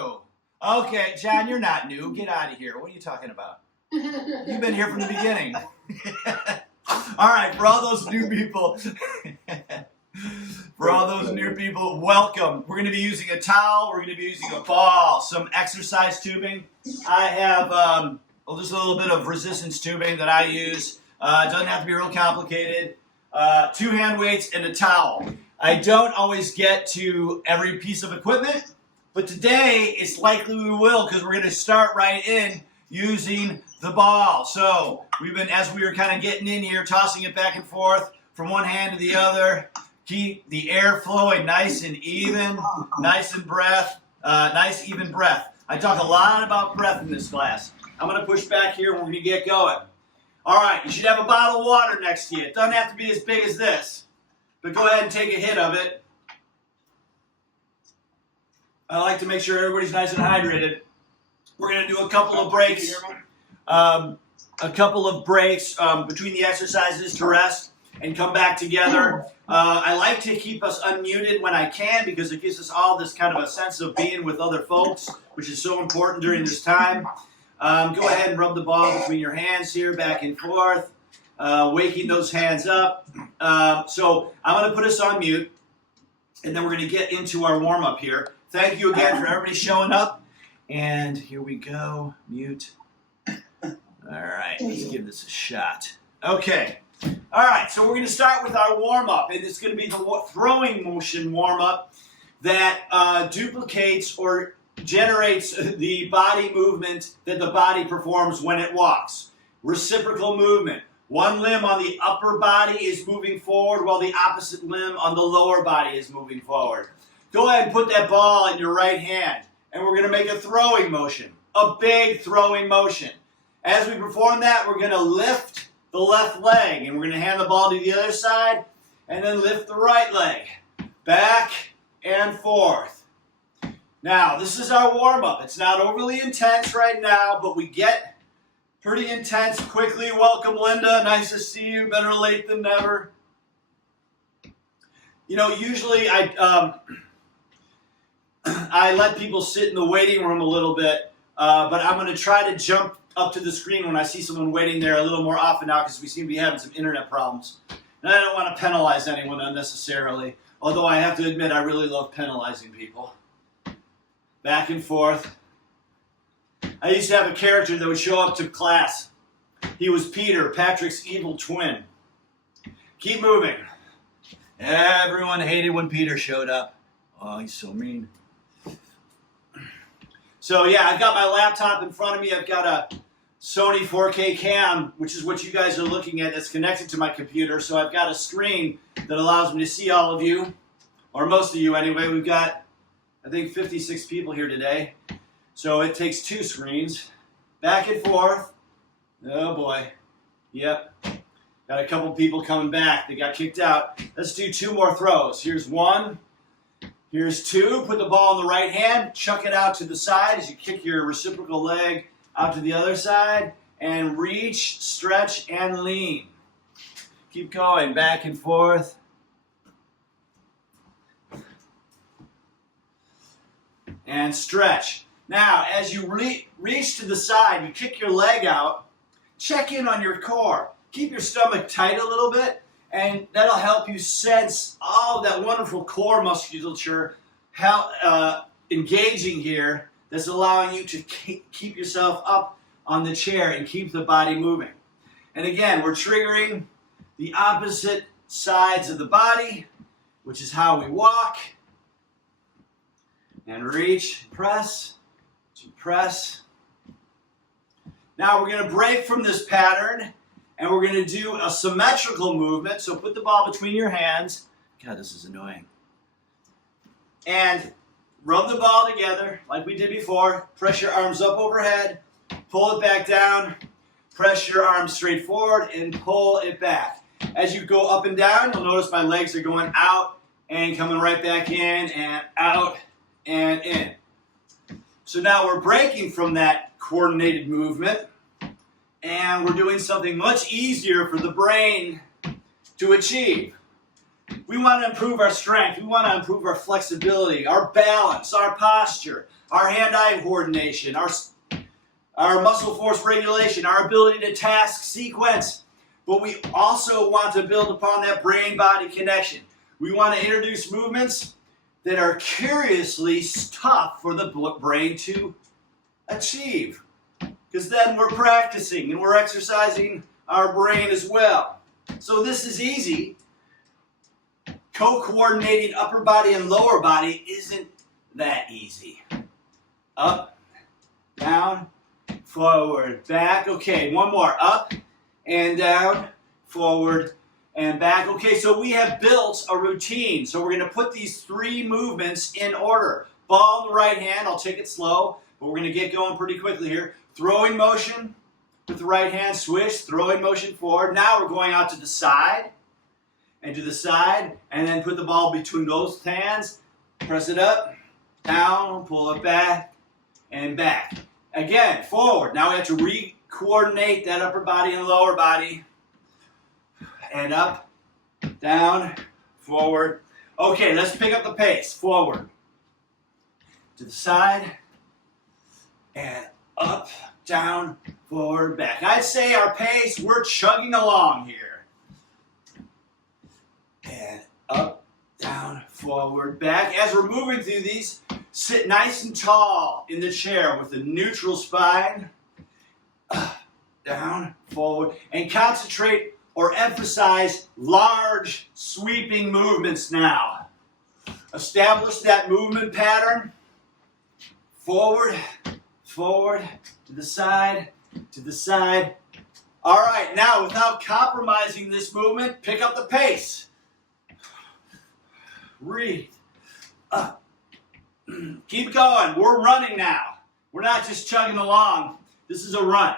new. Okay, John, you're not new. Get out of here. What are you talking about? You've been here from the beginning. All right, for all those new people, welcome. We're going to be using a towel. We're going to be using a ball, some exercise tubing. I have just a little bit of resistance tubing that I use. It doesn't have to be real complicated. 2 hand weights and a towel. I don't always get to every piece of equipment, but today it's likely we will, because we're going to start right in using the ball. So we've been, as we were kind of getting in here, tossing it back and forth from one hand to the other. Keep the air flowing nice and even, nice even breath. I talk a lot about breath in this class. I'm going to push back here and we're going to get going. All right, you should have a bottle of water next to you. It doesn't have to be as big as this, but go ahead and take a hit of it. I like to make sure everybody's nice and hydrated. We're going to do a couple of breaks. Between the exercises to rest and come back together. I like to keep us unmuted when I can, because it gives us all this kind of a sense of being with other folks, which is so important during this time. Go ahead and rub the ball between your hands here, back and forth, waking those hands up. So I'm going to put us on mute, and then we're going to get into our warm-up here. Thank you again for everybody showing up. And here we go, mute. All right, let's give this a shot. Okay. All right, so we're going to start with our warm-up, and it's going to be the throwing motion warm-up that duplicates or generates the body movement that the body performs when it walks. Reciprocal movement. One limb on the upper body is moving forward while the opposite limb on the lower body is moving forward. Go ahead and put that ball in your right hand, and we're going to make a throwing motion, a big throwing motion. As we perform that, we're going to lift the left leg, and we're going to hand the ball to the other side, and then lift the right leg, back and forth. Now, this is our warm-up. It's not overly intense right now, but we get pretty intense quickly. Welcome, Linda. Nice to see you. Better late than never. You know, usually I let people sit in the waiting room a little bit, but I'm going to try to jump up to the screen when I see someone waiting there a little more often now, because we seem to be having some internet problems. And I don't want to penalize anyone unnecessarily, although I have to admit I really love penalizing people. Back and forth. I used to have a character that would show up to class. He was Peter, Patrick's evil twin. Keep moving. Everyone hated when Peter showed up. Oh, he's so mean. So yeah, I've got my laptop in front of me. I've got a Sony 4K cam, which is what you guys are looking at, that's connected to my computer. So I've got a screen that allows me to see all of you, or most of you anyway. We've got, I think, 56 people here today. So it takes 2 screens. Back and forth. Oh boy. Yep. Got a couple people coming back. They got kicked out. Let's do 2 more throws. Here's 1. Here's 2. Put the ball in the right hand. Chuck it out to the side as you kick your reciprocal leg out to the other side. And reach, stretch, and lean. Keep going. Back and forth. And stretch. Now, as you reach to the side, you kick your leg out. Check in on your core. Keep your stomach tight a little bit. And that'll help you sense all that wonderful core musculature engaging here, that's allowing you to keep yourself up on the chair and keep the body moving. And again, we're triggering the opposite sides of the body, which is how we walk. And reach, press, to press. Now we're going to break from this pattern. And we're going to do a symmetrical movement. So put the ball between your hands. God, this is annoying. And rub the ball together like we did before. Press your arms up overhead. Pull it back down. Press your arms straight forward and pull it back. As you go up and down, you'll notice my legs are going out and coming right back in and out and in. So now we're breaking from that coordinated movement. And we're doing something much easier for the brain to achieve. We want to improve our strength. We want to improve our flexibility, our balance, our posture, our hand-eye coordination, our muscle force regulation, our ability to task sequence. But we also want to build upon that brain-body connection. We want to introduce movements that are curiously tough for the brain to achieve. Because then we're practicing and we're exercising our brain as well. So this is easy. Co-coordinating upper body and lower body isn't that easy. Up, down, forward, back. Okay, one more. Up and down, forward and back. Okay, so we have built a routine. So we're going to put these 3 movements in order. Ball in the right hand. I'll take it slow, but we're going to get going pretty quickly here. Throwing motion with the right hand, swish, throwing motion forward. Now we're going out to the side and to the side, and then put the ball between those hands. Press it up, down, pull it back, and back. Again, forward. Now we have to re-coordinate that upper body and lower body. And up, down, forward. Okay, let's pick up the pace. Forward, to the side, and up, down, forward, back. I'd say our pace, we're chugging along here. And up, down, forward, back. As we're moving through these, sit nice and tall in the chair with a neutral spine. Up, down, forward, and concentrate or emphasize large sweeping movements now. Establish that movement pattern. Forward, forward, to the side, to the side. All right, now without compromising this movement, pick up the pace. Breathe. Up. Keep going. We're running now. We're not just chugging along. This is a run.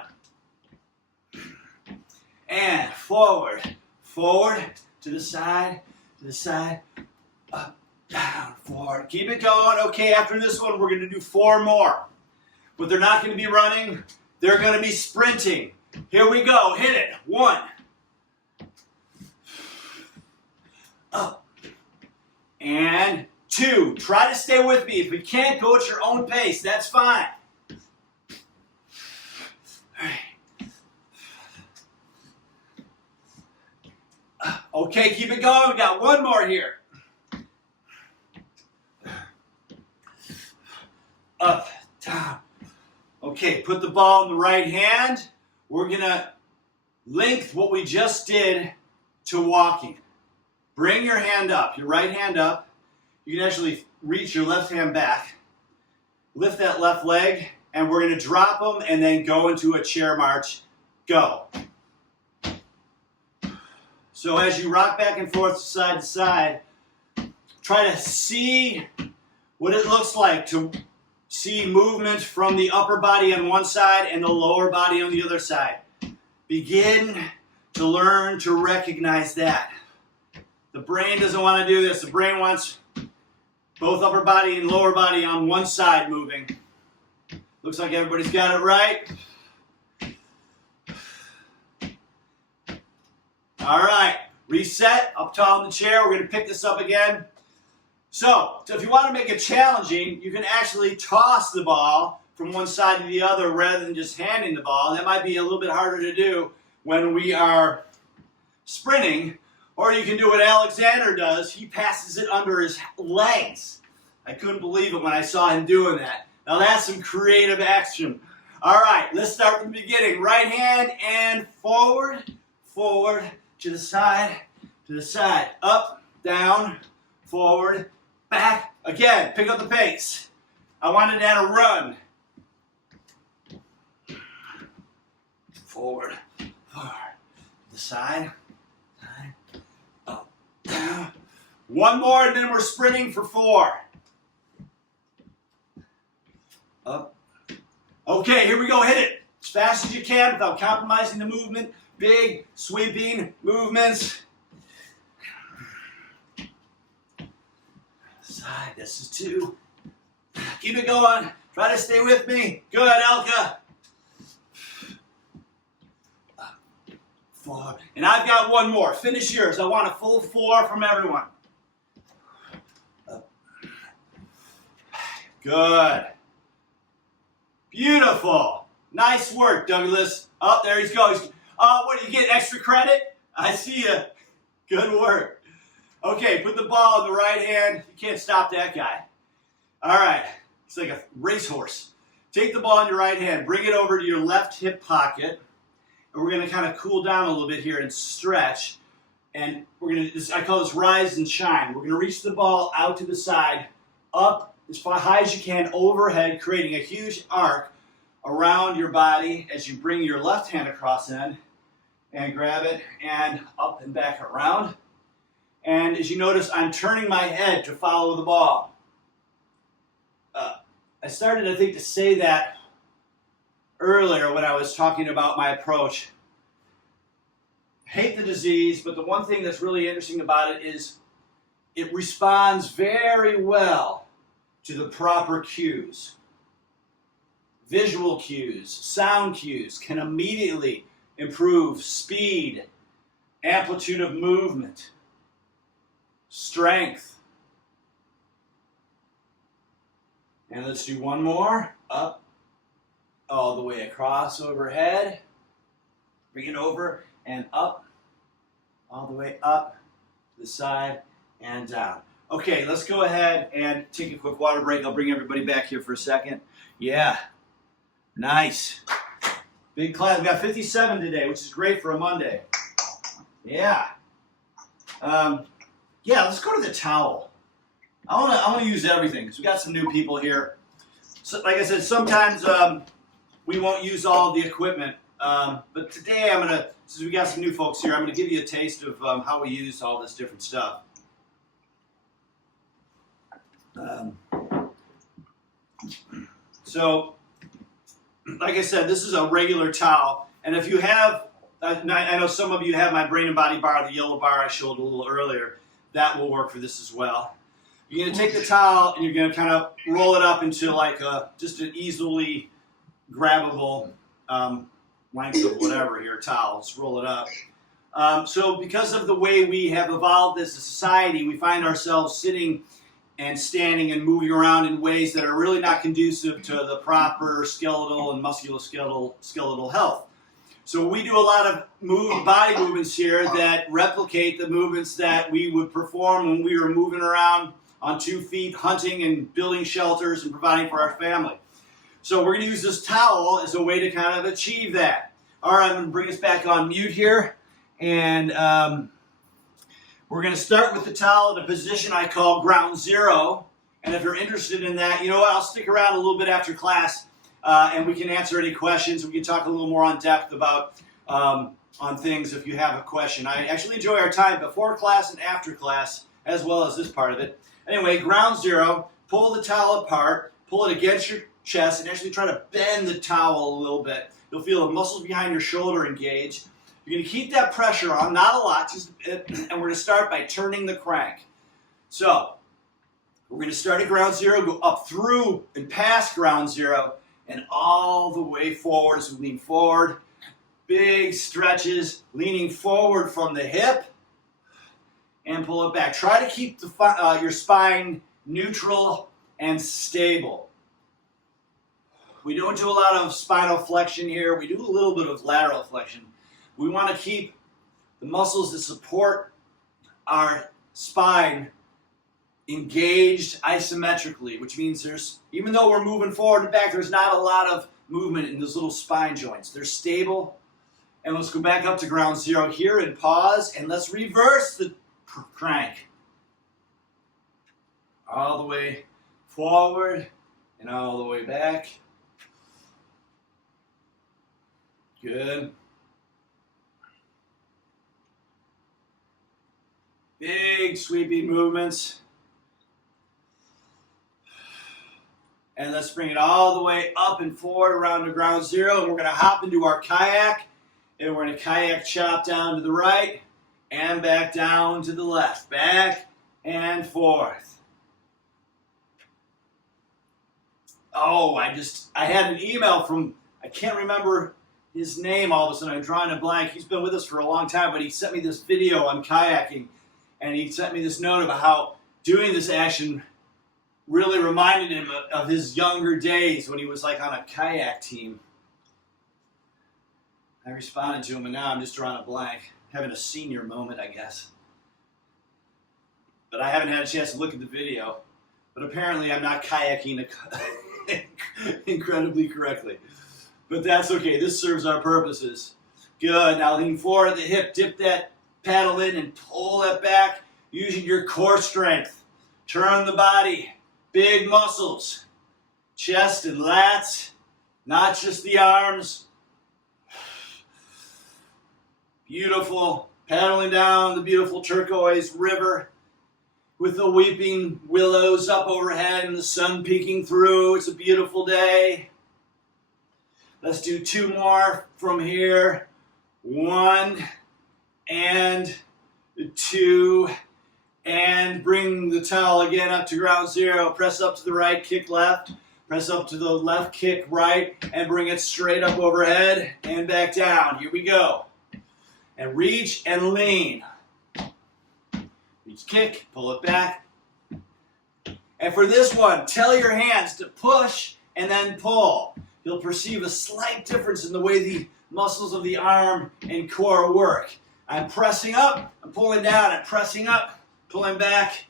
And forward, forward, to the side, up, down, forward. Keep it going. Okay, after this one, we're going to do 4 more. But they're not going to be running. They're going to be sprinting. Here we go. Hit it. 1. Up. And 2. Try to stay with me. If you can't, go at your own pace. That's fine. Okay, keep it going. We got 1 more here. Up, down. Okay, put the ball in the right hand. We're going to link what we just did to walking. Bring your hand up, your right hand up. You can actually reach your left hand back. Lift that left leg, and we're going to drop them and then go into a chair march. Go. So as you rock back and forth side to side, try to see what it looks like to see movement from the upper body on one side and the lower body on the other side. Begin to learn to recognize that. The brain doesn't want to do this. The brain wants both upper body and lower body on one side moving. Looks like everybody's got it right. All right, reset, up tall in the chair. We're going to pick this up again. So if you want to make it challenging, you can actually toss the ball from one side to the other rather than just handing the ball. That might be a little bit harder to do when we are sprinting. Or you can do what Alexander does. He passes it under his legs. I couldn't believe it when I saw him doing that. Now that's some creative action. All right, let's start from the beginning. Right hand and forward, forward, to the side, up, down, forward, back. Again, pick up the pace. I wanted to add a run. Forward, forward, to the side, up, down. 1 more and then we're sprinting for 4. Up. Okay, here we go. Hit it as fast as you can without compromising the movement. Big sweeping movements. Side, this is 2. Keep it going. Try to stay with me. Good, Elka. 4. And I've got one more. Finish yours. I want a full 4 from everyone. Good. Beautiful. Nice work, Douglas. Oh, there he goes. What, do you get extra credit? I see you. Good work. Okay, put the ball in the right hand. You can't stop that guy. All right. It's like a racehorse. Take the ball in your right hand. Bring it over to your left hip pocket. And we're going to kind of cool down a little bit here and stretch. And we're going to, I call this rise and shine. We're going to reach the ball out to the side, up as far high as you can, overhead, creating a huge arc around your body as you bring your left hand across in and grab it and up and back around. And as you notice, I'm turning my head to follow the ball. I started, I think, to say that earlier when I was talking about my approach. Hate the disease, but the one thing that's really interesting about it is it responds very well to the proper cues. Visual cues, sound cues can immediately improve speed, amplitude of movement, strength. And let's do one more. Up, all the way across overhead. Bring it over and up, all the way up, to the side, and down. Okay, let's go ahead and take a quick water break. I'll bring everybody back here for a second. Yeah, nice. Big class. We got 57 today, which is great for a Monday. Yeah. Yeah, let's go to the towel. I want to use everything because we got some new people here. So, like I said, sometimes we won't use all the equipment, but today I'm gonna, since we got some new folks here, I'm gonna give you a taste of how we use all this different stuff. So, like I said, this is a regular towel, and if you have, I know some of you have my brain and body bar, the yellow bar I showed a little earlier. That will work for this as well. You're going to take the towel and you're going to kind of roll it up into like just an easily grabbable length of whatever here, towels. Roll it up. So because of the way we have evolved as a society, we find ourselves sitting and standing and moving around in ways that are really not conducive to the proper skeletal and musculoskeletal health. So we do a lot of body movements here that replicate the movements that we would perform when we were moving around on 2 feet, hunting and building shelters and providing for our family. So we're going to use this towel as a way to kind of achieve that. All right, I'm going to bring us back on mute here. And we're going to start with the towel in a position I call ground zero. And if you're interested in that, you know what, I'll stick around a little bit after class and we can answer any questions. We can talk a little more on depth about on things if you have a question. I actually enjoy our time before class and after class, as well as this part of it. Anyway, ground zero, pull the towel apart, pull it against your chest, and actually try to bend the towel a little bit. You'll feel the muscles behind your shoulder engage. You're going to keep that pressure on, not a lot, just a bit, and we're going to start by turning the crank. So, we're going to start at ground zero, go up through and past ground zero, and all the way forward as we lean forward. Big stretches, leaning forward from the hip, and pull it back. Try to keep your spine neutral and stable. We don't do a lot of spinal flexion here. We do a little bit of lateral flexion. We want to keep the muscles that support our spine engaged isometrically, which means even though we're moving forward and back, there's not a lot of movement in those little spine joints. They're stable. And let's go back up to ground zero here and pause, and let's reverse the crank. All the way forward and all the way back. Good. Big sweeping movements. And let's bring it all the way up and forward around to ground zero. And we're going to hop into our kayak. And we're going to kayak chop down to the right and back down to the left. Back and forth. Oh, I had an email from, I can't remember his name all of a sudden. I'm drawing a blank. He's been with us for a long time, but he sent me this video on kayaking, and he sent me this note about how doing this action really reminded him of his younger days when he was like on a kayak team. I responded to him, and now I'm just drawing a blank. Having a senior moment, I guess. But I haven't had a chance to look at the video. But apparently I'm not kayaking incredibly correctly. But that's okay. This serves our purposes. Good. Now lean forward at the hip. Dip that paddle in and pull that back using your core strength. Turn the body. Big muscles. Chest and lats. Not just the arms. Beautiful. Paddling down the beautiful turquoise river with the weeping willows up overhead and the sun peeking through. It's a beautiful day. Let's do 2 more from here. 1 and 2. And bring the towel again up to ground zero. Press up to the right, kick left. Press up to the left, kick right. And bring it straight up overhead and back down. Here we go. And reach and lean. Reach, kick, pull it back. And for this one, tell your hands to push and then pull. You'll perceive a slight difference in the way the muscles of the arm and core work. I'm pressing up, I'm pulling down, I'm pressing up, pulling back.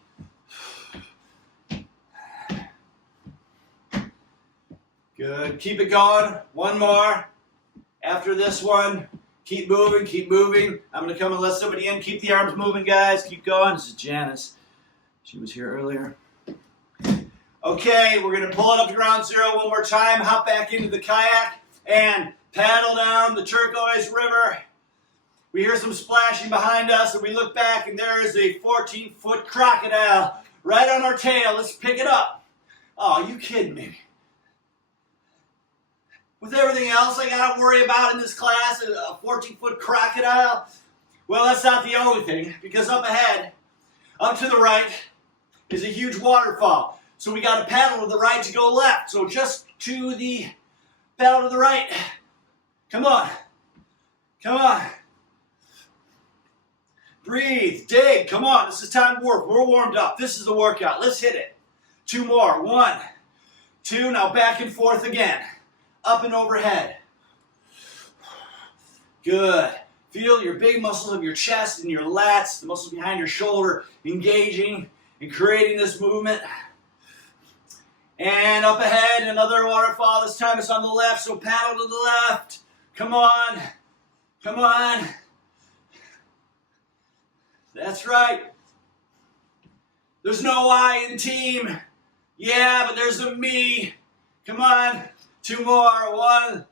Good, keep it going. 1 more. After this one, keep moving, keep moving. I'm going to come and let somebody in. Keep the arms moving, guys. Keep going. This is Janice. She was here earlier. Okay, we're going to pull it up to ground zero one more time. Hop back into the kayak and paddle down the turquoise river. We hear some splashing behind us, and we look back, and there is a 14-foot crocodile right on our tail. Let's pick it up. Oh, you kidding me? With everything else I got to worry about in this class, a 14-foot crocodile? Well, that's not the only thing, because up ahead, up to the right, is a huge waterfall. So we got to paddle to the right to go left. So just to the paddle to the right. Come on. Come on. Breathe. Dig. Come on. This is time to work. We're warmed up. This is the workout. Let's hit it. 2 more. 1, 2. Now back and forth again. Up and overhead. Good. Feel your big muscles of your chest and your lats, the muscles behind your shoulder, engaging and creating this movement. And up ahead, another waterfall. This time it's on the left, so paddle to the left. Come on. Come on. That's right. There's no I in team. Yeah, but there's a me. Come on. 2 more. 1,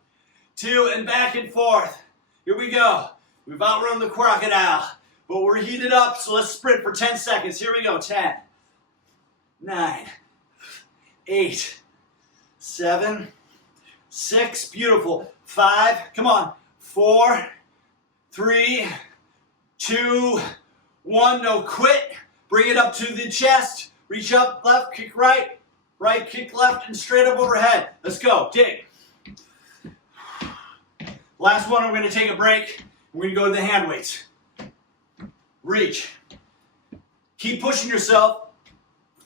2, and back and forth. Here we go. We've outrun the crocodile, but we're heated up, so let's sprint for 10 seconds. Here we go. 10, 9, 8, 7, 6. Beautiful. 5. Come on. 4, 3, 2, 1. No quit. Bring it up to the chest. Reach up, left, kick right. Right, kick left, and straight up overhead. Let's go. Dig. Last one, we're going to take a break. We're going to go to the hand weights. Reach. Keep pushing yourself.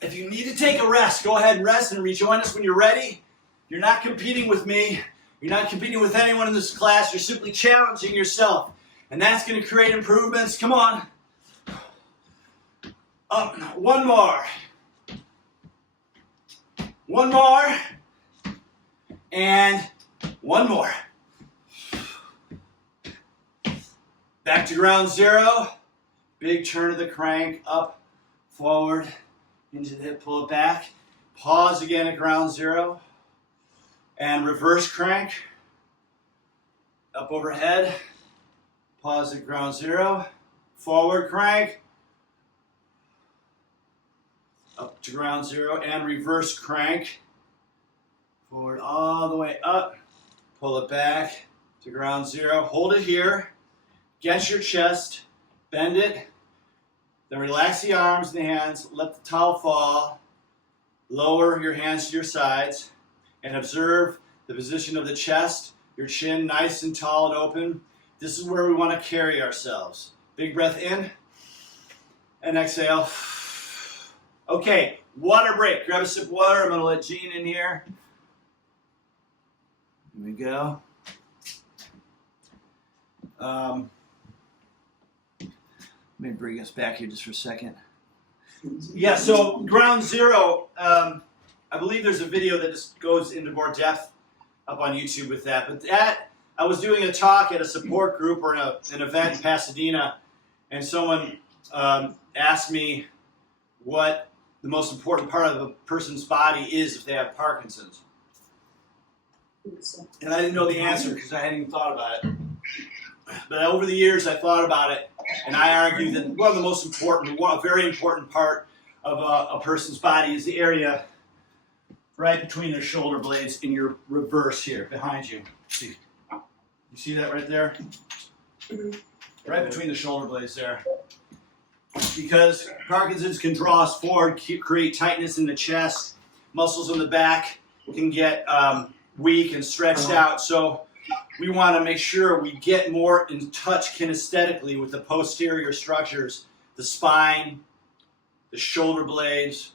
If you need to take a rest, go ahead and rest and rejoin us when you're ready. You're not competing with me. You're not competing with anyone in this class. You're simply challenging yourself. And that's going to create improvements. Come on. Up. 1 more. 1 more. And 1 more. Back to ground zero. Big turn of the crank. Up, forward, into the hip, pull it back. Pause again at ground zero. And reverse crank. Up overhead. Pause at ground zero. Forward crank. Up to ground zero and reverse crank. Forward all the way up. Pull it back to ground zero. Hold it here. Against your chest. Bend it. Then relax the arms and the hands. Let the towel fall. Lower your hands to your sides. And observe the position of the chest Your chin nice and tall and open. This is where we want to carry ourselves. Big breath in and exhale. Okay, water break. Grab a sip of water. I'm going to let Jean in here. Here we go. Let me bring us back here just for a second. Yeah, so ground zero, I believe there's a video that just goes into more depth up on YouTube with that. But that, I was doing a talk at a support group or an event in Pasadena, and someone asked me what the most important part of a person's body is if they have Parkinson's. And I didn't know the answer because I hadn't even thought about it. But over the years, I thought about it, and I argue that one of the most important, a very important part of a person's body is the area right between their shoulder blades in your reverse here, behind you. See, you see that right there? Right between the shoulder blades there. Because Parkinson's can draw us forward, create tightness in the chest, muscles in the back can get weak and stretched out. So we want to make sure we get more in touch kinesthetically with the posterior structures, the spine, the shoulder blades.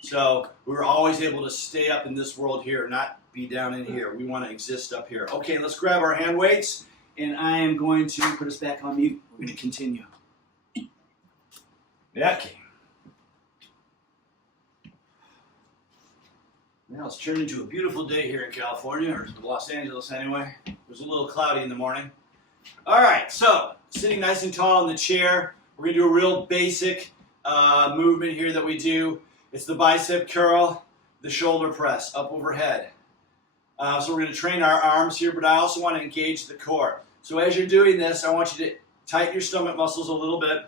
So we're always able to stay up in this world here, not be down in here. We want to exist up here. Okay, let's grab our hand weights, and I am going to put us back on mute. We're going to continue. Okay. Now it's turned into a beautiful day here in California, or Los Angeles anyway. It was a little cloudy in the morning. All right, so sitting nice and tall in the chair. We're going to do a real basic movement here that we do. It's the bicep curl, the shoulder press up overhead. So we're going to train our arms here, but I also want to engage the core. So as you're doing this, I want you to tighten your stomach muscles a little bit.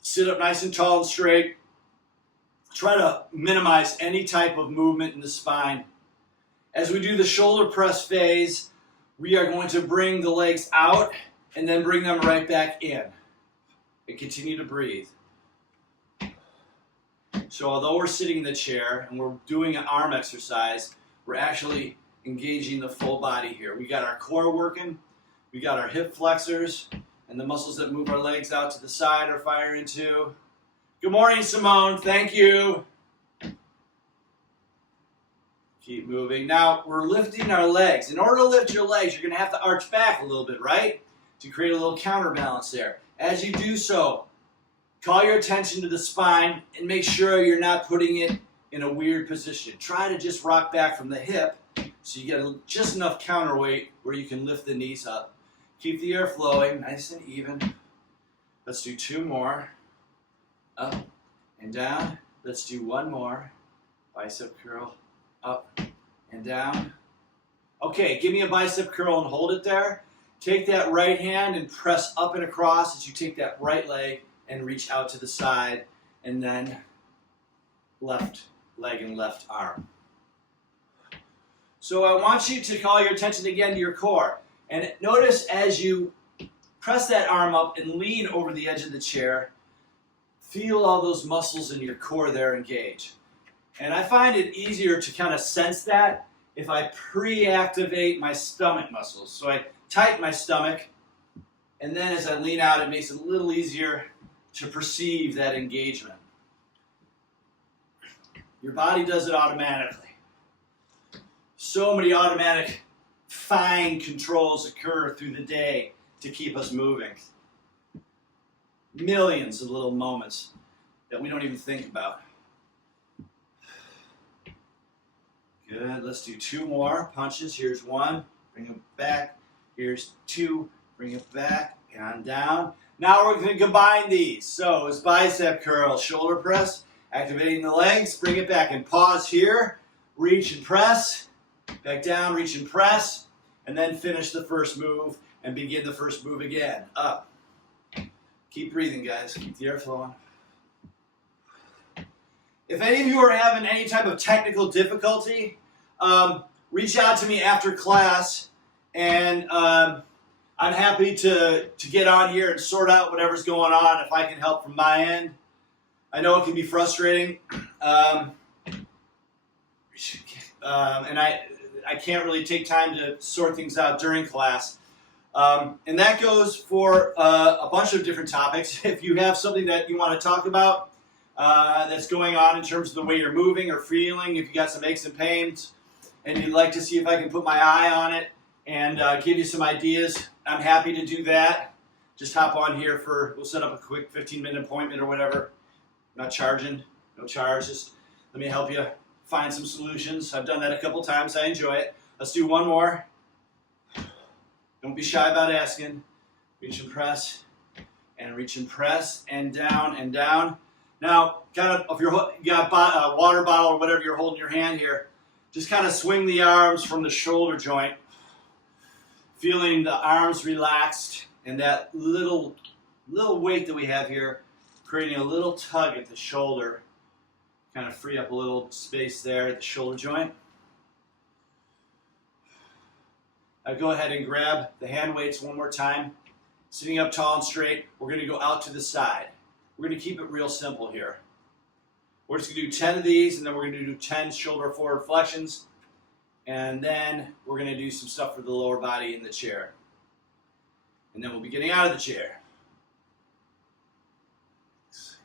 Sit up nice and tall and straight. Try to minimize any type of movement in the spine. As we do the shoulder press phase, we are going to bring the legs out and then bring them right back in. And continue to breathe. So although we're sitting in the chair and we're doing an arm exercise, we're actually engaging the full body here. We got our core working, we got our hip flexors, and the muscles that move our legs out to the side are firing too. Good morning, Simone. Thank you. Keep moving. Now, we're lifting our legs. In order to lift your legs, you're going to have to arch back a little bit, right? To create a little counterbalance there. As you do so, call your attention to the spine and make sure you're not putting it in a weird position. Try to just rock back from the hip so you get just enough counterweight where you can lift the knees up. Keep the air flowing, nice and even. Let's do 2 more. Up and down. Let's do 1 more. Bicep curl. Up and down. Okay, give me a bicep curl and hold it there. Take that right hand and press up and across as you take that right leg and reach out to the side, and then left leg and left arm. So I want you to call your attention again to your core. And notice as you press that arm up and lean over the edge of the chair, feel all those muscles in your core there engage. And I find it easier to kind of sense that if I pre-activate my stomach muscles. So I tighten my stomach, and then as I lean out, it makes it a little easier to perceive that engagement. Your body does it automatically. So many automatic fine controls occur through the day to keep us moving. Millions of little moments that we don't even think about. Good, let's do 2 more punches. Here's 1, bring it back. Here's 2, bring it back and down. Now we're going to combine these. So it's bicep curl, shoulder press, activating the legs, bring it back and pause here, reach and press, back down, reach and press, and then finish the first move and begin the first move again. Up. Keep breathing, guys. Keep the air flowing. If any of you are having any type of technical difficulty, reach out to me after class, and I'm happy to get on here and sort out whatever's going on if I can help from my end. I know it can be frustrating, and I I can't really take time to sort things out during class. And that goes for a bunch of different topics. If you have something that you want to talk about that's going on in terms of the way you're moving or feeling, if you got some aches and pains, and you'd like to see if I can put my eye on it and give you some ideas, I'm happy to do that. Just hop on here we'll set up a quick 15-minute appointment or whatever. Not charging, no charge, just let me help you find some solutions. I've done that a couple times, I enjoy it. Let's do one more. Don't be shy about asking. Reach and press, and reach and press, and down and down. Now, kind of, if you got a water bottle or whatever you're holding in your hand here, just kind of swing the arms from the shoulder joint, feeling the arms relaxed and that little weight that we have here, creating a little tug at the shoulder, kind of free up a little space there at the shoulder joint. Now go ahead and grab the hand weights one more time. Sitting up tall and straight, we're going to go out to the side. We're going to keep it real simple here. We're just going to do 10 of these, and then we're going to do 10 shoulder forward flexions. And then we're going to do some stuff for the lower body in the chair. And then we'll be getting out of the chair.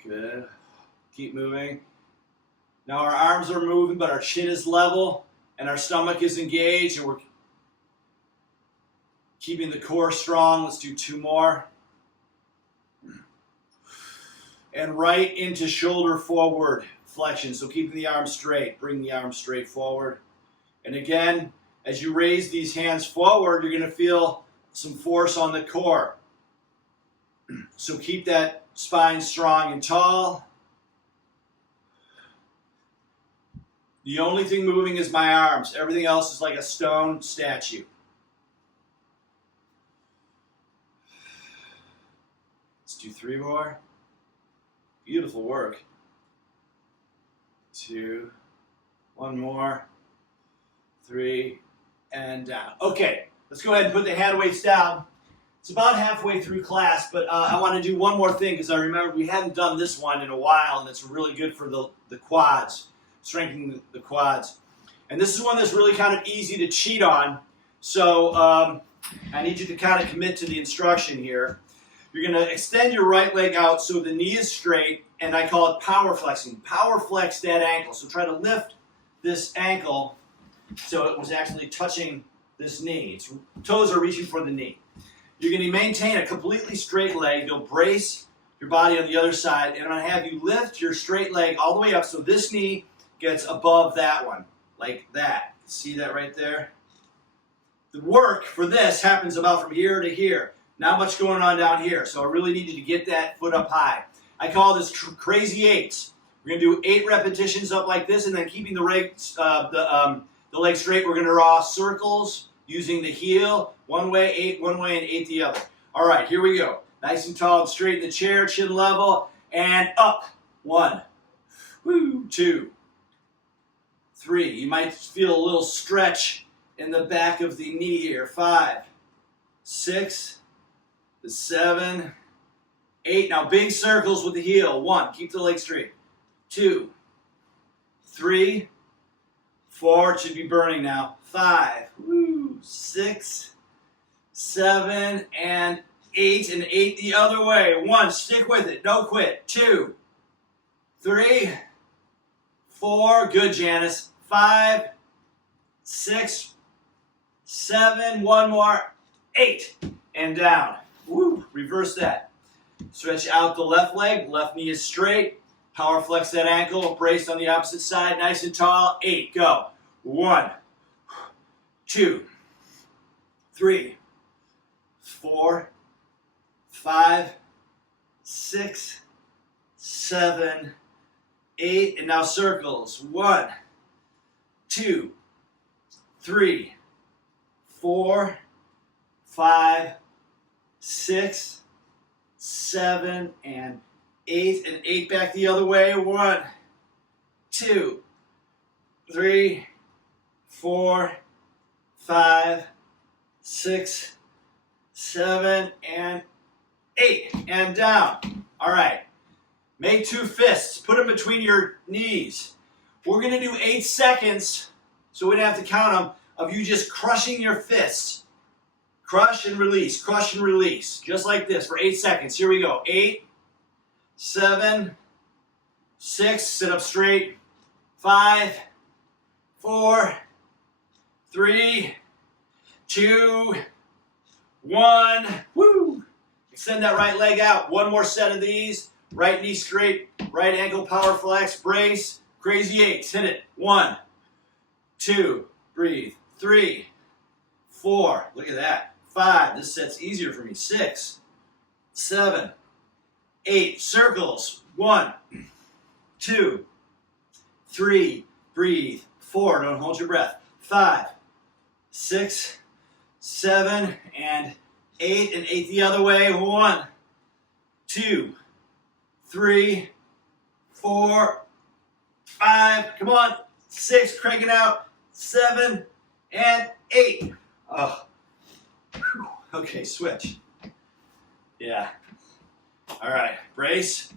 Good. Keep moving. Now our arms are moving, but our chin is level, and our stomach is engaged, and we're keeping the core strong. Let's do 2 more. And right into shoulder forward flexion. So keeping the arms straight. Bring the arms straight forward. And again, as you raise these hands forward, you're going to feel some force on the core. So keep that spine strong and tall. The only thing moving is my arms. Everything else is like a stone statue. Let's do 3 more. Beautiful work. 2, 1 more, 3, and down. Okay, let's go ahead and put the hand weights down. It's about halfway through class, but I want to do one more thing because I remember we hadn't done this one in a while, and it's really good for the quads, strengthening the quads. And this is one that's really kind of easy to cheat on, so I need you to kind of commit to the instruction here. You're going to extend your right leg out so the knee is straight, and I call it power flexing. Power flex that ankle. So try to lift this ankle so it was actually touching this knee. Its toes are reaching for the knee. You're going to maintain a completely straight leg. You'll brace your body on the other side, and I'm going to have you lift your straight leg all the way up so this knee gets above that one, like that. See that right there? The work for this happens about from here to here. Not much going on down here, so I really need you to get that foot up high. I call this crazy 8s. We're going to do 8 repetitions up like this, and then keeping the leg straight, we're going to draw circles using the heel one way, 8 one way, and 8 the other. All right, here we go. Nice and tall and straight in the chair, chin level, and up. 1, 2, 3. You might feel a little stretch in the back of the knee here. 5, 6, 7, 8. Now big circles with the heel. 1, keep the leg straight. 2, 3, 4. It should be burning now. 5, 6, 7, and 8. And 8 the other way. 1, stick with it. Don't quit. 2, 3, 4. Good, Janice. 5, 6, 7. 1 more. 8. And down. Woo, reverse that. Stretch out the left leg, left knee is straight. Power flex that ankle, braced on the opposite side, nice and tall. 8, go. 1, 2, 3, 4, 5, 6, 7, 8. And now circles. 1, 2, 3, 4, 5, 6, 7, and 8, and 8 back the other way. 1, 2, 3, 4, 5, 6, 7, and 8, and down. All right. Make 2 fists. Put them between your knees. We're going to do 8 seconds, so we don't have to count them. of you just crushing your fists. Crush and release, just like this for 8 seconds. Here we go. 8, 7, 6, sit up straight. 5, 4, 3, 2, 1. Woo! Extend that right leg out. One more set of these. Right knee straight, right ankle power flex, brace, crazy 8s. Hit it. 1, 2, breathe. 3, 4, look at that. 5, this set's easier for me. 6, 7, 8, circles. 1, 2, 3, breathe. 4, don't hold your breath. 5, 6, 7, and 8, and 8 the other way. 1, 2, 3, 4, 5, come on. 6, crank it out. 7, and 8. Oh, whew. Okay, switch. Yeah. All right, brace.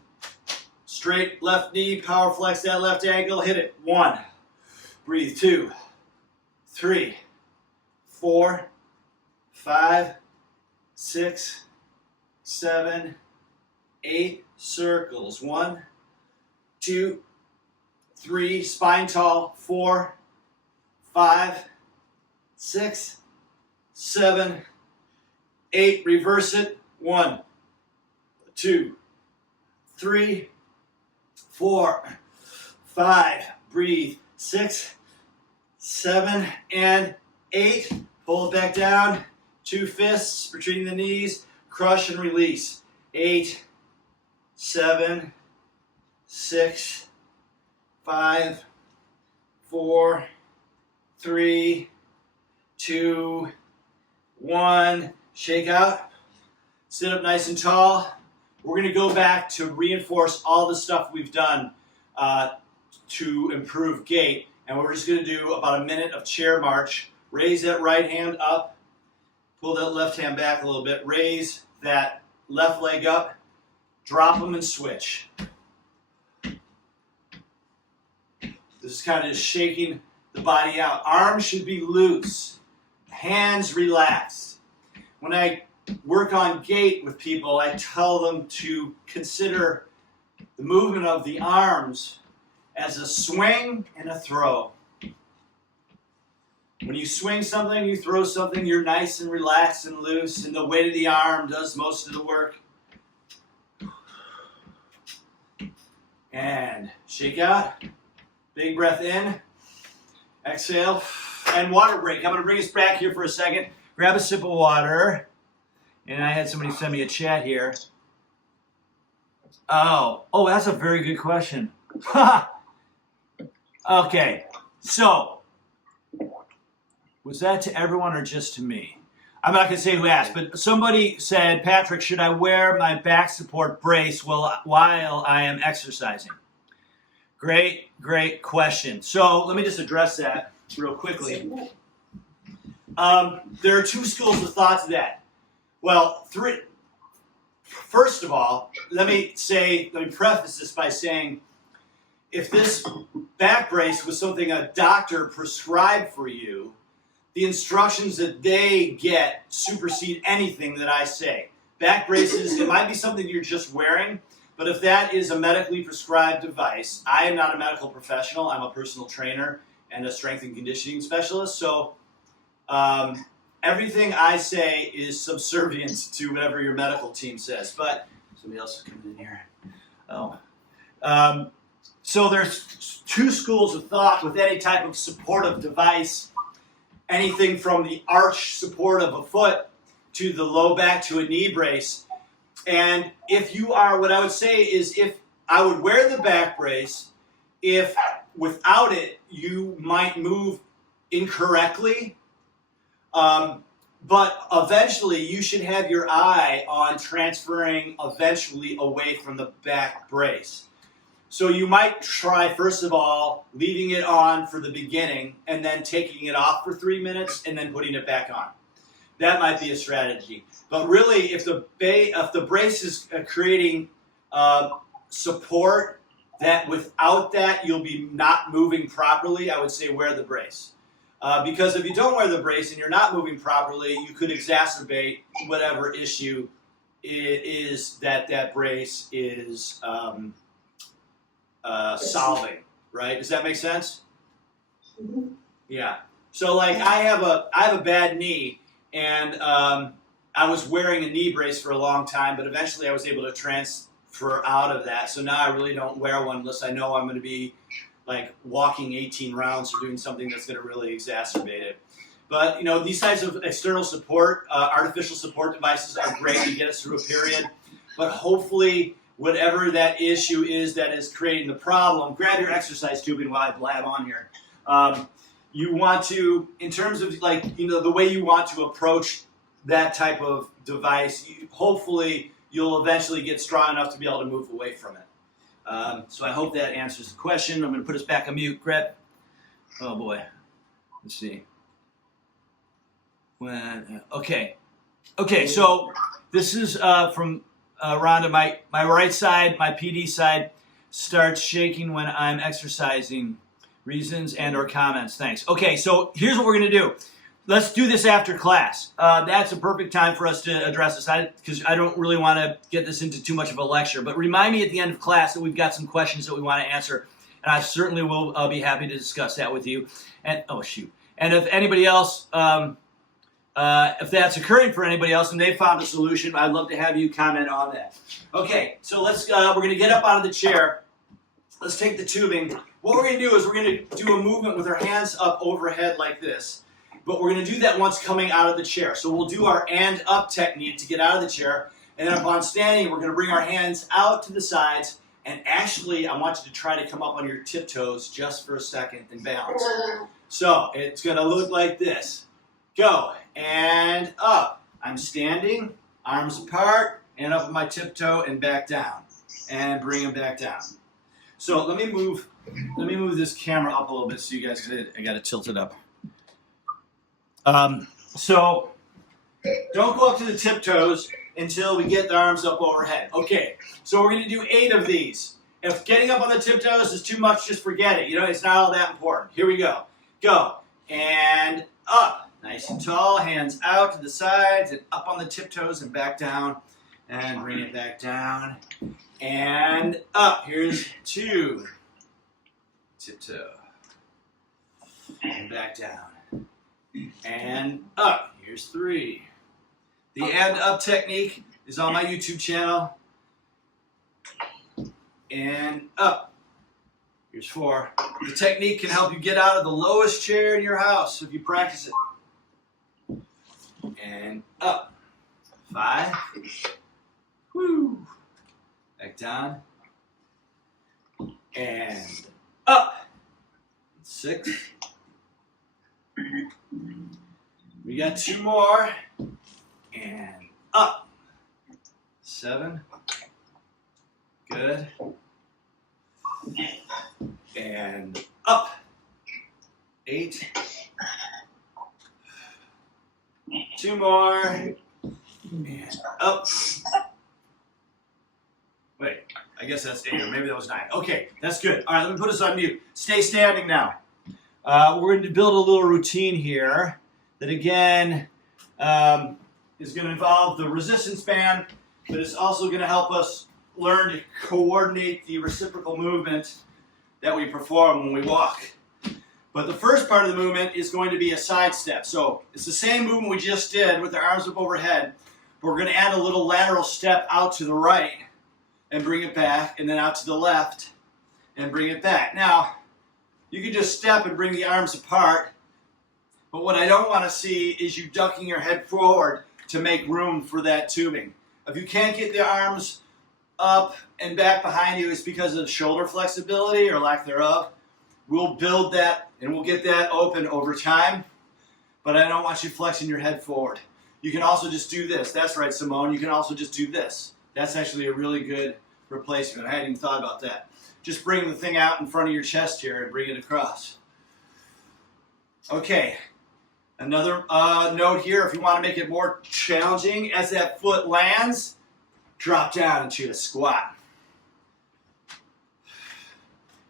Straight left knee, power flex that left ankle, hit it. 1, breathe. 2, 3, 4, 5, 6, 7, 8, circles. 1, 2, 3, spine tall. 4, 5, 6, 7, 8, reverse it. 1, 2, 3, 4, 5, breathe. 6, 7, and 8. Pull it back down. 2 fists between the knees. Crush and release. 8, 7, 6, 5, 4, 3, 2, 1. Shake out. Sit up nice and tall. We're going to go back to reinforce all the stuff we've done to improve gait. And we're just going to do about a minute of chair march. Raise that right hand up. Pull that left hand back a little bit. Raise that left leg up. Drop them and switch. This is kind of just shaking the body out. Arms should be loose. Hands relaxed. When I work on gait with people, I tell them to consider the movement of the arms as a swing and a throw. When you swing something, you throw something, you're nice and relaxed and loose, and the weight of the arm does most of the work. And shake out. Big breath in. Exhale. And water break. I'm going to bring us back here for a second. Grab a sip of water. And I had somebody send me a chat here. Oh, that's a very good question. Okay, so was that to everyone or just to me? I'm not going to say who asked, but somebody said, Patrick, should I wear my back support brace while I am exercising? Great question. So let me just address that real quickly. There are 2 schools of thought to that. Well, 3. First of all, let me preface this by saying, if this back brace was something a doctor prescribed for you, the instructions that they get supersede anything that I say. Back braces, it might be something you're just wearing, but if that is a medically prescribed device, I am not a medical professional. I'm a personal trainer and a strength and conditioning specialist, so everything I say is subservient to whatever your medical team says. But somebody else is coming in here. So there's 2 schools of thought with any type of supportive device. Anything from the arch support of a foot to the low back to a knee brace. And if you are, what I would say is, if I would wear the back brace, if without it you might move incorrectly, but eventually you should have your eye on transferring eventually away from the back brace. So you might try, first of all, leaving it on for the beginning and then taking it off for 3 minutes and then putting it back on. That might be a strategy. But really, if the brace is creating support that without that you'll be not moving properly, I would say wear the brace. Because if you don't wear the brace and you're not moving properly, you could exacerbate whatever issue it is that that brace is solving, right? Does that make sense? Mm-hmm. Yeah. So like I have a bad knee, and I was wearing a knee brace for a long time, but eventually I was able to transfer out of that. So now I really don't wear one unless I know I'm going to be like walking 18 rounds or doing something that's going to really exacerbate it. But, you know, these types of external support, artificial support devices are great to get us through a period. But hopefully, whatever that issue is that is creating the problem, grab your exercise tubing while I blab on here. You want to, in terms of like, you know, the way you want to approach that type of device, hopefully you'll eventually get strong enough to be able to move away from it. So I hope that answers the question. I'm going to put us back on mute. Grab. Oh boy. Let's see. Okay. Okay, so this is from Rhonda. My right side, my PD side, starts shaking when I'm exercising. Reasons and or comments. Thanks. Okay, so here's what we're going to do. Let's do this after class. That's a perfect time for us to address this, because I don't really want to get this into too much of a lecture. But remind me at the end of class that we've got some questions that we want to answer, and I certainly will be happy to discuss that with you. And oh shoot! And if anybody else, if that's occurring for anybody else and they found a solution, I'd love to have you comment on that. Okay, so let's. We're going to get up out of the chair. Let's take the tubing. What we're going to do is we're going to do a movement with our hands up overhead like this. But we're going to do that once coming out of the chair. So we'll do our and up technique to get out of the chair. And then upon standing, we're going to bring our hands out to the sides. And actually, I want you to try to come up on your tiptoes just for a second and balance. So it's going to look like this. Go. And up. I'm standing, arms apart, and up on my tiptoe and back down. And bring them back down. So let me move this camera up a little bit so you guys, I got to tilt it up. So don't go up to the tiptoes until we get the arms up overhead. Okay, so we're going to do 8 of these. If getting up on the tiptoes is too much, just forget it. You know, it's not all that important. Here we go. Go. And up. Nice and tall. Hands out to the sides and up on the tiptoes and back down. And bring it back down. And up. Here's 2. Tiptoe. And back down. And up. Here's 3. The and up technique is on my YouTube channel. And up. Here's 4. The technique can help you get out of the lowest chair in your house if you practice it. And up. 5. Woo. Back down. And up. 6. We got 2 more. And up. 7. Good. And up. 8. 2 more. And up. Wait, I guess that's 8, or maybe that was 9. Okay, that's good. All right, let me put us on mute. Stay standing now. We're going to build a little routine here that, again, is going to involve the resistance band, but it's also going to help us learn to coordinate the reciprocal movement that we perform when we walk. But the first part of the movement is going to be a side step. So it's the same movement we just did with our arms up overhead, but we're going to add a little lateral step out to the right and bring it back, and then out to the left and bring it back. Now, you can just step and bring the arms apart, but what I don't want to see is you ducking your head forward to make room for that tubing. If you can't get the arms up and back behind you, it's because of shoulder flexibility or lack thereof. We'll build that and we'll get that open over time, but I don't want you flexing your head forward. You can also just do this. That's right, Simone. You can also just do this. That's actually a really good replacement. I hadn't even thought about that. Just bring the thing out in front of your chest here and bring it across. Okay. Another note here, if you want to make it more challenging, as that foot lands, drop down into a squat.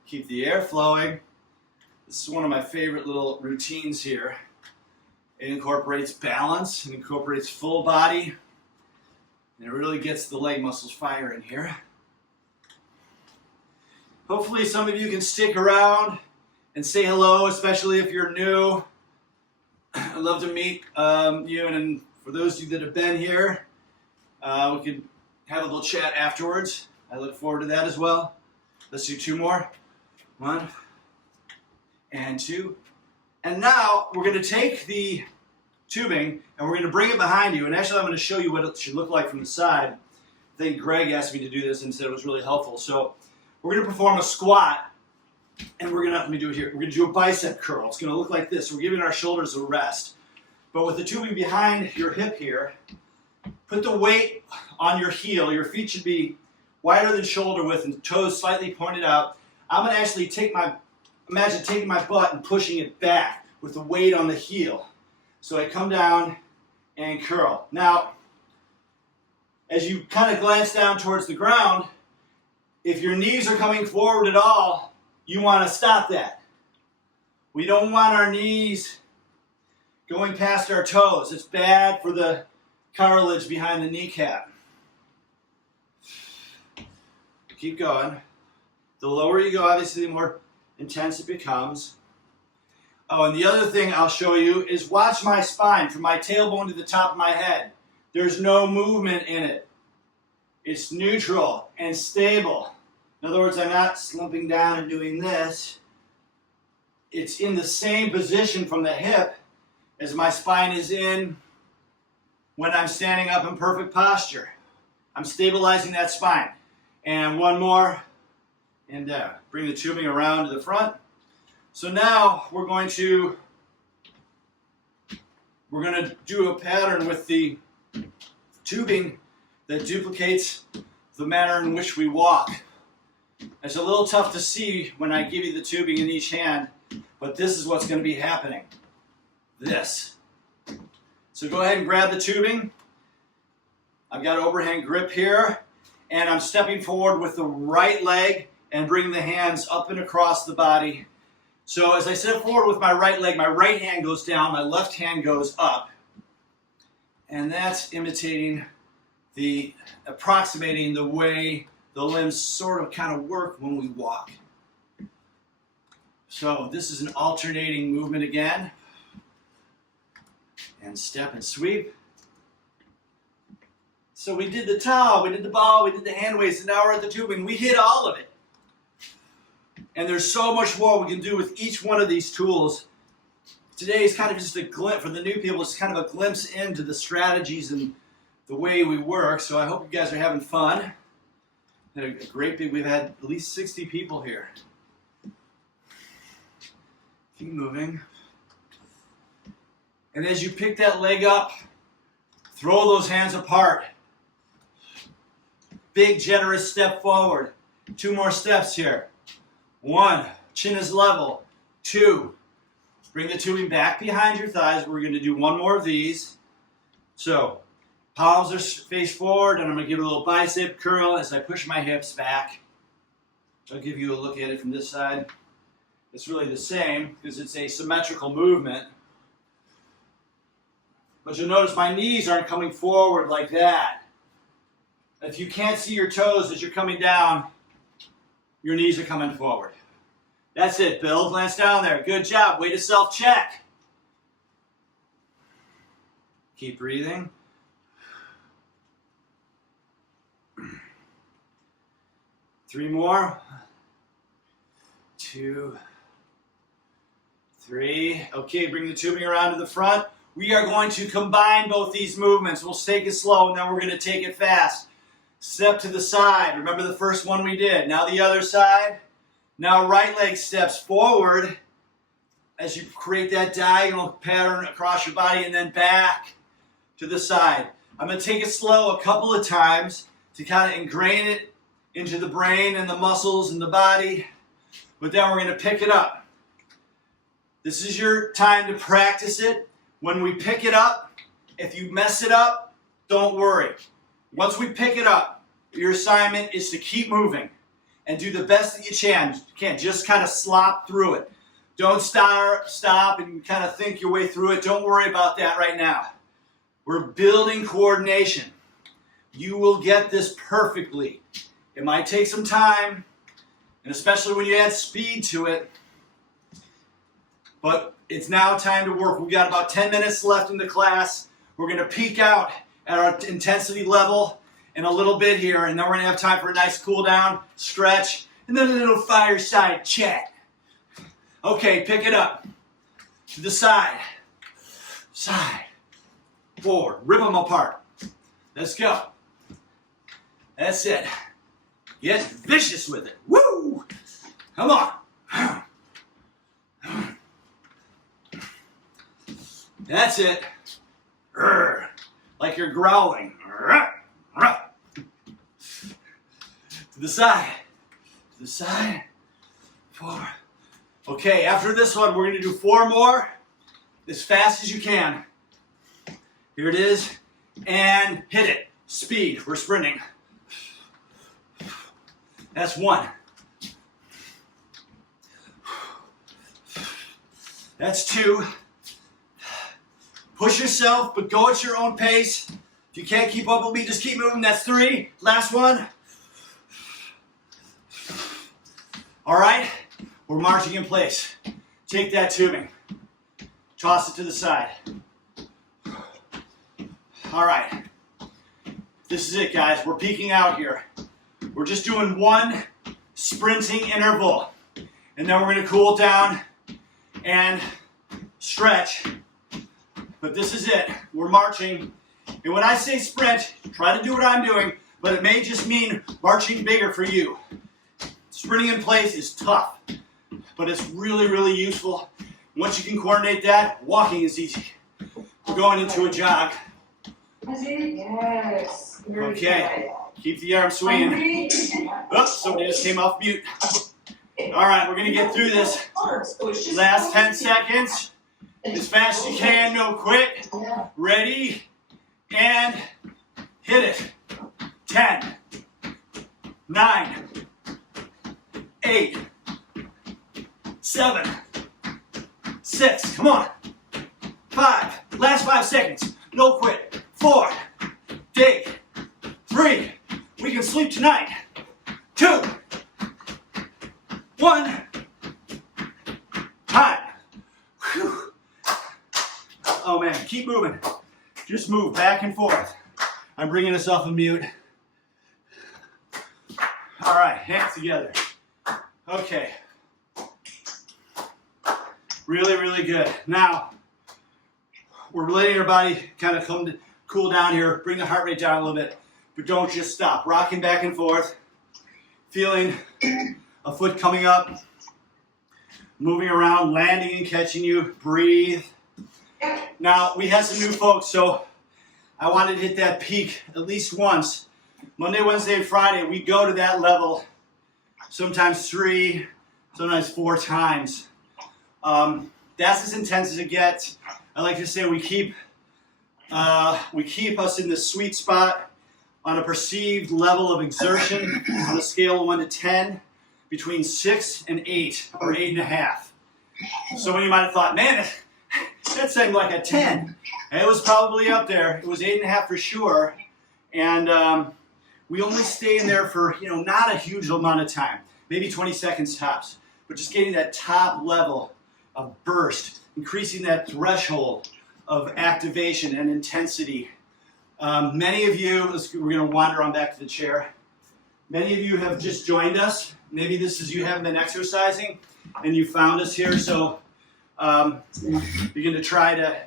Keep the air flowing. This is one of my favorite little routines here. It incorporates balance, it incorporates full body, and it really gets the leg muscles firing here. Hopefully some of you can stick around and say hello, especially if you're new. I'd love to meet you, and for those of you that have been here, we could have a little chat afterwards. I look forward to that as well. Let's do 2 more. 1 and 2. And now we're going to take the tubing and we're going to bring it behind you. And actually I'm going to show you what it should look like from the side. I think Greg asked me to do this and said it was really helpful. So we're going to perform a squat, and we're going to, let me do it here. We're going to do a bicep curl. It's going to look like this. We're giving our shoulders a rest. But with the tubing behind your hip here, put the weight on your heel. Your feet should be wider than shoulder width and toes slightly pointed out. I'm going to actually imagine taking my butt and pushing it back with the weight on the heel. So I come down and curl. Now, as you kind of glance down towards the ground, if your knees are coming forward at all, you want to stop that. We don't want our knees going past our toes. It's bad for the cartilage behind the kneecap. Keep going. The lower you go, obviously, the more intense it becomes. Oh, and the other thing I'll show you is watch my spine from my tailbone to the top of my head. There's no movement in it. It's neutral and stable. In other words, I'm not slumping down and doing this. It's in the same position from the hip as my spine is in when I'm standing up in perfect posture. I'm stabilizing that spine. And 1 more, and bring the tubing around to the front. So now we're going to do a pattern with the tubing that duplicates the manner in which we walk. It's a little tough to see when I give you the tubing in each hand, but this is what's going to be happening. This. So go ahead and grab the tubing. I've got overhand grip here, and I'm stepping forward with the right leg and bringing the hands up and across the body. So as I step forward with my right leg, my right hand goes down, my left hand goes up. And that's approximating the way the limbs sort of kind of work when we walk. So this is an alternating movement again. And step and sweep. So we did the towel, we did the ball, we did the hand weights, and now we're at the tubing. We hit all of it. And there's so much more we can do with each one of these tools. Today is kind of just a glimpse, for the new people, it's kind of a glimpse into the strategies and the way we work. So I hope you guys are having fun. Had a great big, we've had at least 60 people here. Keep moving. And as you pick that leg up, throw those hands apart. Big, generous step forward. 2 more steps here. 1, chin is level. 2, bring the tubing back behind your thighs. We're going to do 1 more of these. So, palms are face forward, and I'm going to give it a little bicep curl as I push my hips back. I'll give you a look at it from this side. It's really the same because it's a symmetrical movement. But you'll notice my knees aren't coming forward like that. If you can't see your toes as you're coming down, your knees are coming forward. That's it, Bill. Glance down there. Good job. Way to self-check. Keep breathing. Three more. 2, 3. Okay, bring the tubing around to the front. We are going to combine both these movements. We'll take it slow, and then we're going to take it fast. Step to the side. Remember the first one we did. Now the other side. Now right leg steps forward as you create that diagonal pattern across your body, and then back to the side. I'm going to take it slow a couple of times to kind of ingrain it into the brain and the muscles and the body. But then we're going to pick it up. This is your time to practice it. When we pick it up, if you mess it up, don't worry. Once we pick it up, your assignment is to keep moving and do the best that you can. You can't just kind of slop through it. Don't stop and kind of think your way through it. Don't worry about that right now. We're building coordination. You will get this perfectly. It might take some time, and especially when you add speed to it, but it's now time to work. We've got about 10 minutes left in the class. We're going to peak out at our intensity level in a little bit here, and then we're going to have time for a nice cool down, stretch, and then a little fireside chat. Okay, pick it up. To the side. Side. Forward. Rip them apart. Let's go. That's it. Get vicious with it. Woo! Come on. That's it. Like you're growling. To the side. To the side. Forward. Okay, after this one, we're going to do 4 more as fast as you can. Here it is. And hit it. Speed. We're sprinting. That's 1. That's 2. Push yourself, but go at your own pace. If you can't keep up with me, just keep moving. That's 3. Last one. All right. We're marching in place. Take that tubing. Toss it to the side. All right. This is it, guys. We're peaking out here. We're just doing 1 sprinting interval. And then we're going to cool down and stretch. But this is it. We're marching. And when I say sprint, try to do what I'm doing, but it may just mean marching bigger for you. Sprinting in place is tough, but it's really, really useful. Once you can coordinate that, walking is easy. We're going into a jog. Yes. Okay. Keep the arm swinging. Oops, somebody just came off mute. All right, we're going to get through this. Last 10 seconds. As fast as you can, no quit. Ready, and hit it. 10, 9, 8, 7, 6, come on. 5, last 5 seconds, no quit. 4, dig. 3, we can sleep tonight. 2, 1, time. Whew. Oh man, keep moving. Just move back and forth. I'm bringing us off of mute. All right, hands together. Okay. Really, really good. Now, we're letting our body kind of cool down here. Bring the heart rate down a little bit, but don't just stop. Rocking back and forth. Feeling a foot coming up. Moving around, landing and catching you. Breathe. Now, we had some new folks, so I wanted to hit that peak at least once. Monday, Wednesday, and Friday, we go to that level, sometimes 3, sometimes 4 times. That's as intense as it gets. I like to say we keep us in the sweet spot on a perceived level of exertion on a scale of 1 to 10, between 6 and 8, or 8.5. So you might have thought, man, that seemed like a 10. And it was probably up there. It was 8.5 for sure. And we only stay in there for, not a huge amount of time, maybe 20 seconds tops, but just getting that top level of burst, increasing that threshold of activation and intensity. Many of you, we're going to wander on back to the chair. Many of you have just joined us. Maybe this is you haven't been exercising and you found us here. So you're going to try to,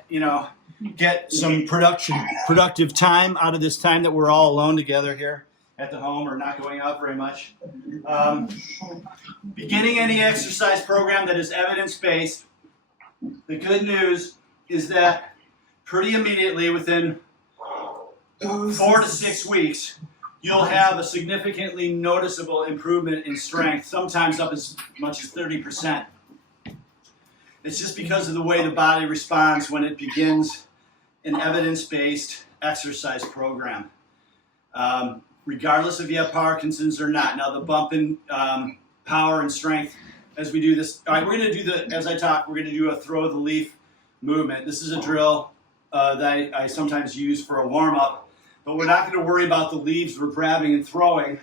get some productive time out of this time that we're all alone together here at the home or not going out very much. Beginning any exercise program that is evidence-based, the good news is that pretty immediately within 4 to 6 weeks, you'll have a significantly noticeable improvement in strength, sometimes up as much as 30%. It's just because of the way the body responds when it begins an evidence-based exercise program, regardless if you have Parkinson's or not. Now, the bump in power and strength as we do this. All right, we're going to do as I talk, we're going to do a throw the leaf movement. This is a drill that I sometimes use for a warm-up, but we're not going to worry about the leaves we're grabbing and throwing.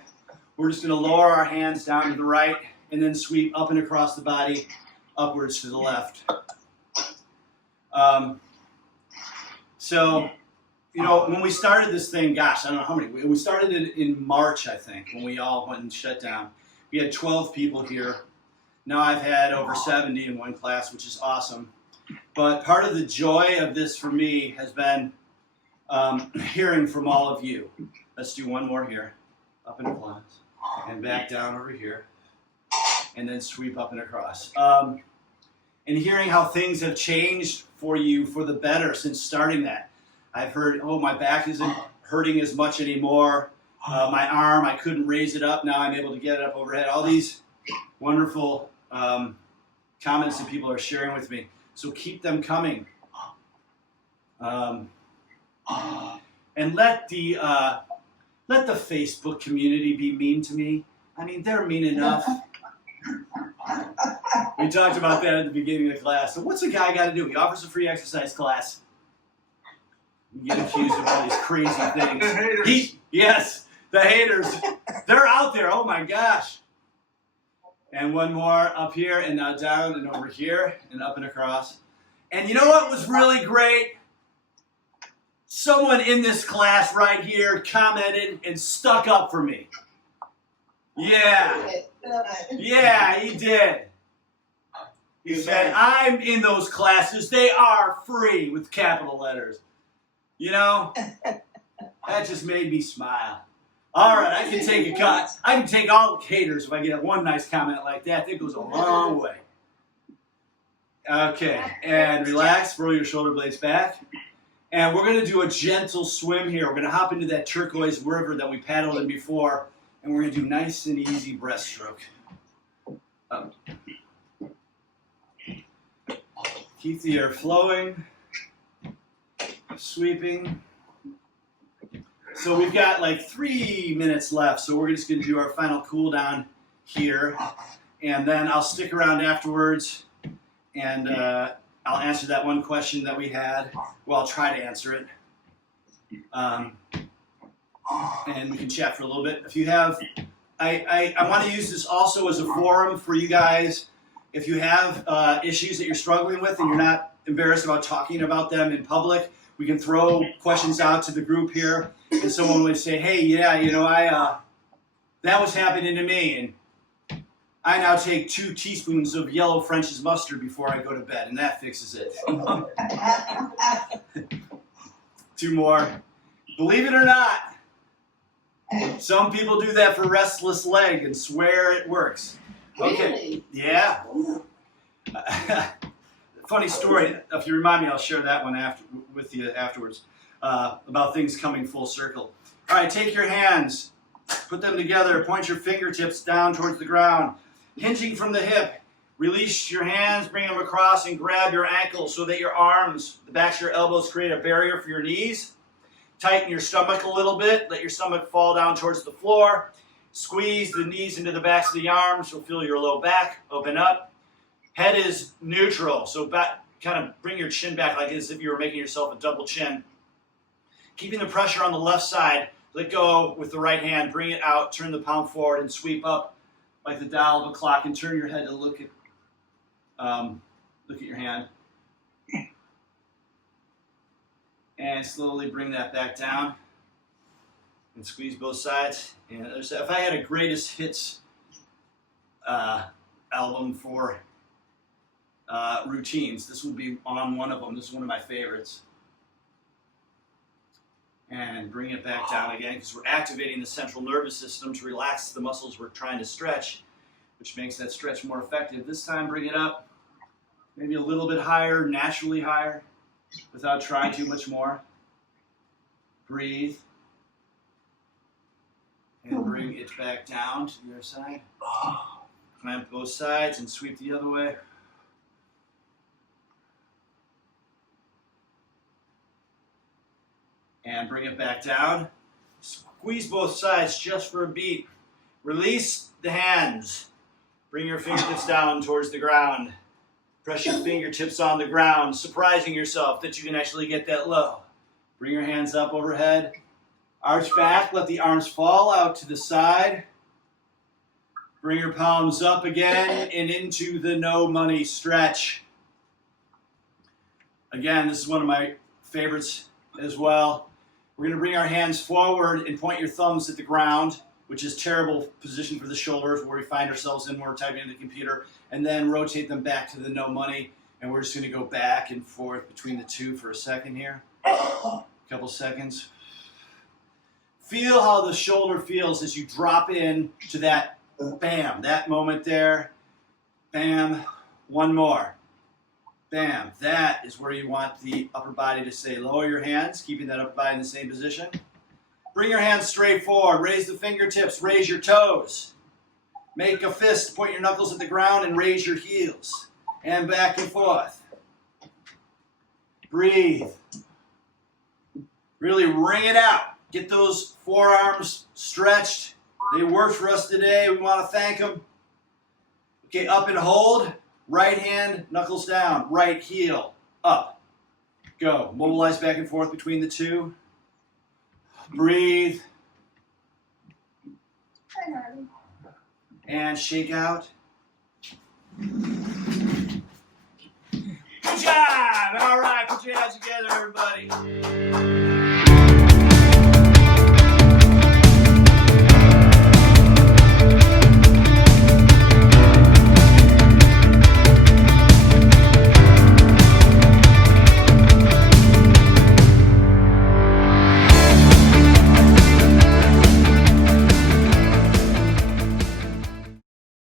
We're just going to lower our hands down to the right and then sweep up and across the body, upwards to the left. So, you know, when we started this thing, gosh, I don't know how many. We started it in March, I think, when we all went and shut down. We had 12 people here. Now I've had over 70 in one class, which is awesome. But part of the joy of this for me has been hearing from all of you. Let's do one more here. Up and across. And back down over here. And then sweep up and across. And hearing how things have changed for you for the better since starting that. I've heard, oh, my back isn't hurting as much anymore. My arm, I couldn't raise it up. Now I'm able to get it up overhead. All these wonderful comments that people are sharing with me. So keep them coming. And let the Facebook community be mean to me. I mean, they're mean enough. We talked about that at the beginning of the class. So what's a guy got to do? He offers a free exercise class. You get accused of all these crazy things. The haters. Yes, the haters. They're out there. Oh my gosh. And one more up here and now down and over here and up and across. And you know what was really great? Someone in this class right here commented and stuck up for me. Yeah. Yeah, he did. He said, I'm in those classes. They are free with capital letters. You know, that just made me smile. All right, I can take a cut. I can take all the haters if I get one nice comment like that. That goes a long way. Okay, and relax. Roll your shoulder blades back. And we're going to do a gentle swim here. We're going to hop into that turquoise river that we paddled in before. And we're going to do nice and easy breaststroke. Up. Keep the air flowing. Sweeping. So we've got like 3 minutes left. So we're just going to do our final cool down here. And then I'll stick around afterwards. And I'll answer that one question that we had. Well, I'll try to answer it. And we can chat for a little bit. If you have, I want to use this also as a forum for you guys. If you have issues that you're struggling with and you're not embarrassed about talking about them in public, we can throw questions out to the group here. And someone would say, hey, yeah, you know, that was happening to me. And I now take 2 teaspoons of yellow French's mustard before I go to bed, and that fixes it. 2 more. Believe it or not, some people do that for restless leg and swear it works. Okay. Really? Yeah. Funny story. If you remind me, I'll share that one with you afterwards about things coming full circle. All right, take your hands, put them together, point your fingertips down towards the ground, hinging from the hip. Release your hands, bring them across, and grab your ankles so that your arms, the backs of your elbows, create a barrier for your knees. Tighten your stomach a little bit. Let your stomach fall down towards the floor. Squeeze the knees into the backs of the arms. You'll feel your low back open up. Head is neutral, so back, kind of bring your chin back like as if you were making yourself a double chin. Keeping the pressure on the left side. Let go with the right hand. Bring it out. Turn the palm forward and sweep up like the dial of a clock. And turn your head to look at your hand. And slowly bring that back down. And squeeze both sides. And if I had a greatest hits album for routines, this would be on one of them. This is one of my favorites. And bring it back down again because we're activating the central nervous system to relax the muscles we're trying to stretch, which makes that stretch more effective. This time, bring it up, maybe a little bit higher, naturally higher, without trying too much more. Breathe. And bring it back down to the other side. Clamp both sides and sweep the other way. And bring it back down. Squeeze both sides just for a beat. Release the hands. Bring your fingertips down towards the ground. Press your fingertips on the ground, surprising yourself that you can actually get that low. Bring your hands up overhead. Arch back, let the arms fall out to the side. Bring your palms up again and into the no money stretch. Again, this is one of my favorites as well. We're going to bring our hands forward and point your thumbs at the ground, which is terrible position for the shoulders where we find ourselves in when we're typing in the computer, and then rotate them back to the no money, and we're just going to go back and forth between the two for a second here. A couple seconds. Feel how the shoulder feels as you drop in to that bam, that moment there. Bam, one more. Bam, that is where you want the upper body to stay. Lower your hands, keeping that upper body in the same position. Bring your hands straight forward. Raise the fingertips, raise your toes. Make a fist, point your knuckles at the ground and raise your heels. And back and forth. Breathe. Really wring it out. Get those forearms stretched. They worked for us today. We want to thank them. Okay, up and hold. Right hand, knuckles down. Right heel, up. Go. Mobilize back and forth between the two. Breathe. And shake out. Good job. All right, put your hands together, everybody.